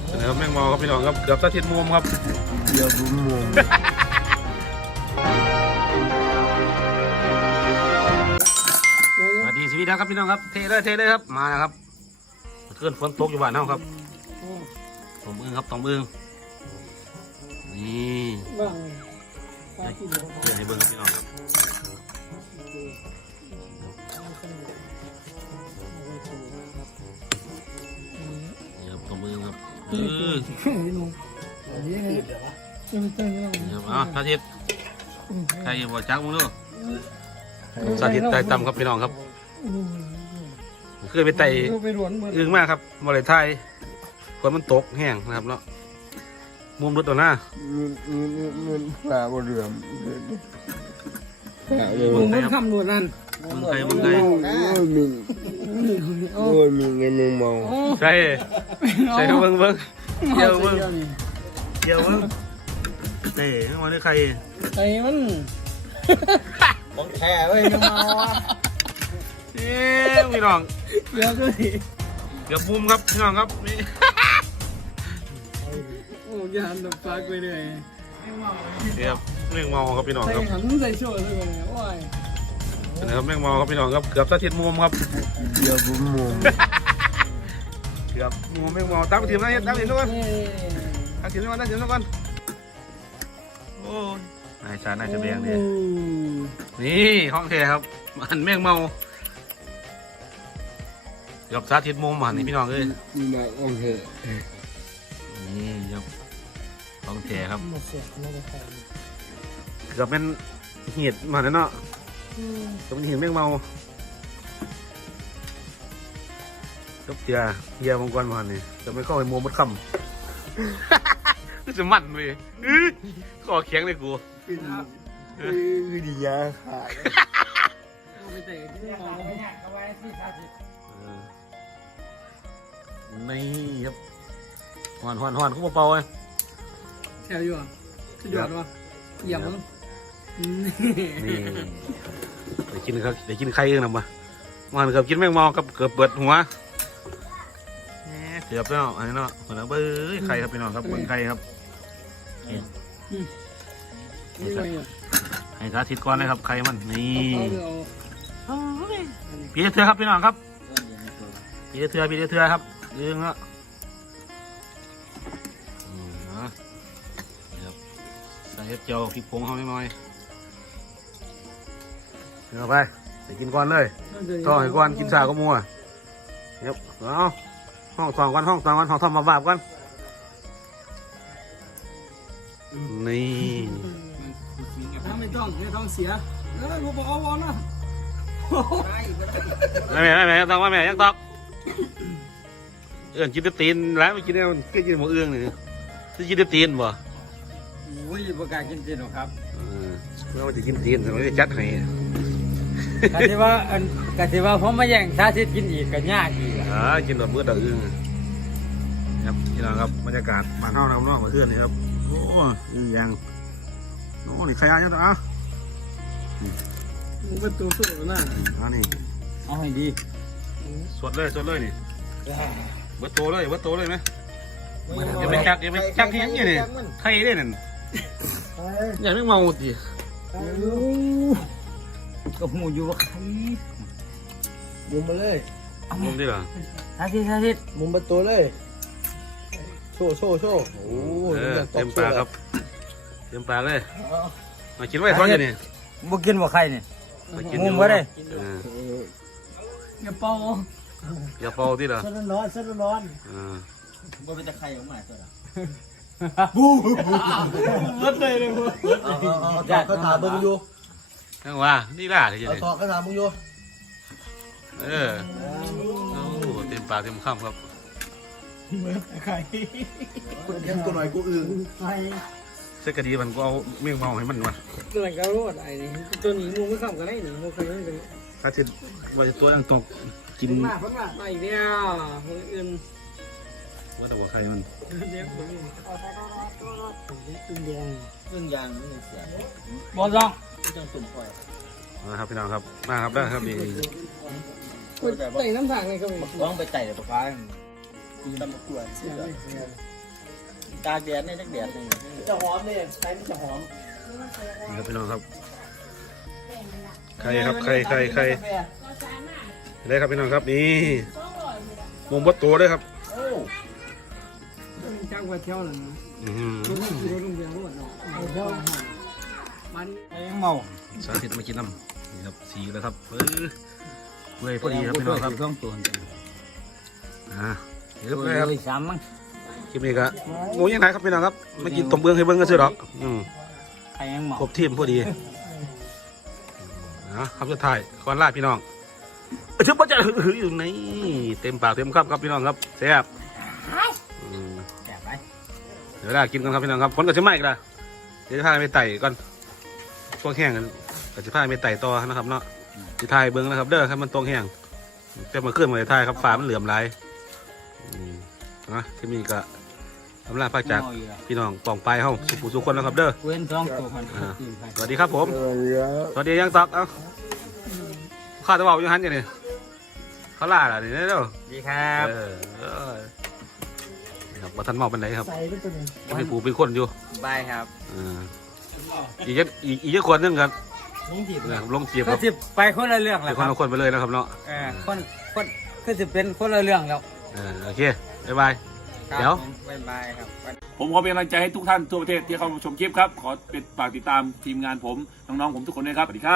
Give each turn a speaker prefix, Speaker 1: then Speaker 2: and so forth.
Speaker 1: นะครับแมงมอครับพี่น้องครับเกือบ30 มุมครับ
Speaker 2: เดี๋ยวบุ้มมุม
Speaker 1: สวัสดีชีวิตนะครับพี่น้องครับเทเลยครับมาแล้วครับเคลื่อนฝนตกอยู่บ้านเฮาครับต้มอึ่งครับต้มอึ่งนี่เดี๋ยวให้เบิ่งครับพี่น้องครับนี่ครับต้มอึ่งครับสาธิตใครบอกจักมึงดูสาธิตไต่ต่ำครับพี่น้องครับเคยไปไต่อึ่งมากครับมาเลยไทยฝนมันตกแห้งนะครับเนาะมุมรถตัวหน้า
Speaker 2: มันปลาบเรือม
Speaker 3: มันคำนวณนั่น
Speaker 1: มึงใคร
Speaker 2: โอ้ยมีเงินมึงเมา
Speaker 1: ใช่เบิ่งเดี๋ยวเบิ่งเตะมาด้วยใคร
Speaker 3: มัน
Speaker 2: ของแท้เว้ยเมา
Speaker 1: พี่น้อง
Speaker 3: เดี๋ยวด้วย
Speaker 1: เดี๋ยวมุมครับพี่น้องครับนี่
Speaker 3: โอ้ยหันดับฟ้าไปเลย
Speaker 1: เดี๋ยวแมงเมาครับพี่น้องครับ
Speaker 3: หันใส่โชว์เลยโอ้ย
Speaker 1: นะครับแมงเมาครับพี่น้องครับเกือบ30 มุมครับ
Speaker 2: เดี๋ยวบุ้มมุม
Speaker 1: เกือบมุมแมงเมาตั้งทีมนะตั้งทีมทุกคนตั้งทีมทุกคนโอ้ยนายชาน่าจะแดงเนี่ยนี่ห้องเทครับมันแมงเมาเกือบ30 มุมหันนี่พี่น้องเลย
Speaker 2: มาโอเค
Speaker 1: นี่ครับห้องเทครับเกือบเป็นเห็ดมาแล้วเนาะก็เป็นเห็ดแมงเมาก็เฮียมังกรมาเนี่ยจะไม่เข้าไปมัวมดคำจะมันเลยขอเคียงเลยกู
Speaker 2: คือดียาขาด
Speaker 1: นี่ครับหอนเขาเบาๆเลย
Speaker 3: แถวอยู่อ่ะสุดยอดวะเหยียบมั้ง
Speaker 1: นี่ได้กินครับได้กินไข่กันนะมันเกือบกินแมงมอกับเกือบเปิดหัวเกือบแล้วอันนี้เนาะหัวเบ้ยไข่ครับพี่น้องครับเบิ้งไข่ครับให้สาธิตก่อนเลยครับไข่มันนี่ปีเถื่อครับพี่น้องครับปีเถื่อครับเรื่องละใส่เห็ดเจียวพริกผงเขาหน่อยเอาไปไปกินก่อนเลยต่อให้ก่อนกินชาก็มัวเดี๋ยวเอาห้องสองวันห้องทำมาบาบกันนี่
Speaker 3: ไม่ต้องเสียแล้วกูบอกเอาวอนนะ
Speaker 1: ไม่ต้องว่าแม่ยังตอกกินแต่ตีนแล้วไม่กินเนี่ยมันกินหมูเอื้องนี่จะกินแต่ตีนบ่
Speaker 3: โอ้ยประกาศกินตีนหรอครับ
Speaker 1: เราจะกินตีนเราจะจัดให้
Speaker 3: กะที่ว่าผมมาแย่งชาติกินอีกกันยากอีก
Speaker 1: กินแบบมื้อต่ออึ้งครับพี่น้องครับบรรยากาศบ้านเฮาเราเนาะมาเทื่อนนี่ครับโอ้ยยังโอ้นี่ใครอ่ะยังต่อ
Speaker 3: มันเป็นตัวสุดน่ะ
Speaker 1: นี่
Speaker 3: เอาให้ดี
Speaker 1: สดเลยนี่เบิดโตเลยไหมอย่าไปจักที่ยังไงนี่ใครได้นั่นอย่าไม่เมาดิ
Speaker 3: ก็หูอยู่ว่าใคร
Speaker 2: มุมมาเลย
Speaker 1: มุมดิเหรอ
Speaker 3: ชาติ
Speaker 2: มุมประตูเลยโชว์โอ้
Speaker 1: เต็มปากครับเต็มปากเลยมากินไว้ท้องอยู่นี่
Speaker 3: บ่กินบ่ใครนี่มุมไว้เลยอย่าเป่า
Speaker 1: ที่เหรอ
Speaker 3: สะร้อน
Speaker 2: บ่เป็นตะไคร้ออกมาตัวละ
Speaker 3: บูวัดเลย
Speaker 2: ก็ถามมึงอยู่
Speaker 1: นั่งว่านี่ล่ะที่
Speaker 2: จะก็ถามมึงอยู่
Speaker 1: โอ้เต็มปากเต็มคำครับ
Speaker 3: ไข่
Speaker 2: ยังตัวหน่อยกูอื่น
Speaker 1: เส้นกระดีมันก็เอาเมี่ยงเมาให้มันมา
Speaker 3: เกิดการรอดไอ้นี่ตัวนี้งูไม่ข้ามกันได้หนิงูเคยนั่นกัน
Speaker 1: ถ้าจะว่าจะตัวยังตกกิน
Speaker 3: มาไม่เดียวอื่น
Speaker 1: ว่าแต่ว่าใครมัน
Speaker 2: ซึ่งยางนี่เสีย
Speaker 3: บอลจ้อง
Speaker 2: จังตุ่มคอย
Speaker 1: นะครับพี่น้องครับมาครับได้ครับดี
Speaker 3: ไต่น้ำถังเลยครับ
Speaker 2: ต้องไปไต่ตัวฟ้าตีน้ำตะกั่ว
Speaker 3: ตาแดดนี่จักแดดนี่
Speaker 2: จะหอมเนี่ยใครมันจะหอม
Speaker 1: นี่ครับพี่น้องครับไข่ครับไข่ได้ครับพี่น้องครับนี่มุมวัดตัวด้วยครับ
Speaker 2: จ้างไปเที่ยวหนึ่ง
Speaker 1: อื้อหือ
Speaker 2: ลุงเบียงรวดเนาะเที่ยวมัน
Speaker 3: ยังเมา
Speaker 1: สาธิตมากินน้ำนี่ครับสีแล้วครับเปื่อยพอดีครับพี่น้องครับ
Speaker 3: ต้องตัว
Speaker 1: เดี๋ยวเลยครับ
Speaker 3: เลยสามมั้ง
Speaker 1: คลิปนี้ก็งูยังไงครับพี่น้องครับมากินต้มเบืองให้เบิ้งกันเสียหรอก
Speaker 3: ใครยังเมา
Speaker 1: ครบทีมพอดีนะครับสุดท้ายขอลาพี่น้องถึงว่าจะหืออยู่ในเต็มปากเต็มคำครับพี่น้องครับแซ่บ
Speaker 3: แดดไป
Speaker 1: เดี๋ยวได้กินกันครับพี่น้องครับฝนก็จะไหม้กันละเดี๋ยวจะพาไปไต่ก่อนพวกแห้งกันก็จะพาไปไต่ต่อนะครับเนาะจะถ่ายเบิ้งนะครับเด้อให้มันตรงแห้งแต่มาขึ้นมาถ่ายครับฟ้ามันเหลื่อมลายที่มีก็อำลาพาจากพี่น้องปองไปเฮาสุขุสุขคนแล้วครับเด้อ
Speaker 3: เว้นท้องตัวมัน
Speaker 1: สวัสดีครับผมสวัสดียังตอกเอ้าข้าจะบอกอยู่หันกันนี่เขาล่าล่ะนี่เด้อ
Speaker 3: ดีครับ
Speaker 1: ครับว่าท่านเมาเป็นไรครับ
Speaker 2: ใส่เป็นตัวนึง
Speaker 1: ยังเป็นผู้เป็นคนอยู่
Speaker 3: บายครับ
Speaker 1: อีกคนนึงครับ
Speaker 3: นี่จีบ
Speaker 1: ลงจีบค
Speaker 3: ก็
Speaker 1: รับ
Speaker 3: จะไปคนละเรื่อง
Speaker 1: เป็
Speaker 3: แล้
Speaker 1: น
Speaker 3: ว
Speaker 1: คนละคนไปเลยนะครับเนาะ
Speaker 3: คนก็จะเป็นคนละเรื่องแล้ว
Speaker 1: โอเคบ๊ายบาย เดี๋ยว
Speaker 3: บายบายครับ
Speaker 4: ผมขอเป็นกำลังใจให้ทุกท่านทั่วประเทศที่เข้ามาชมคลิปครับ ขอเป็นฝากติดตามทีมงานผม น้องๆผมทุกคนด้วยครับ สวัสดีครับ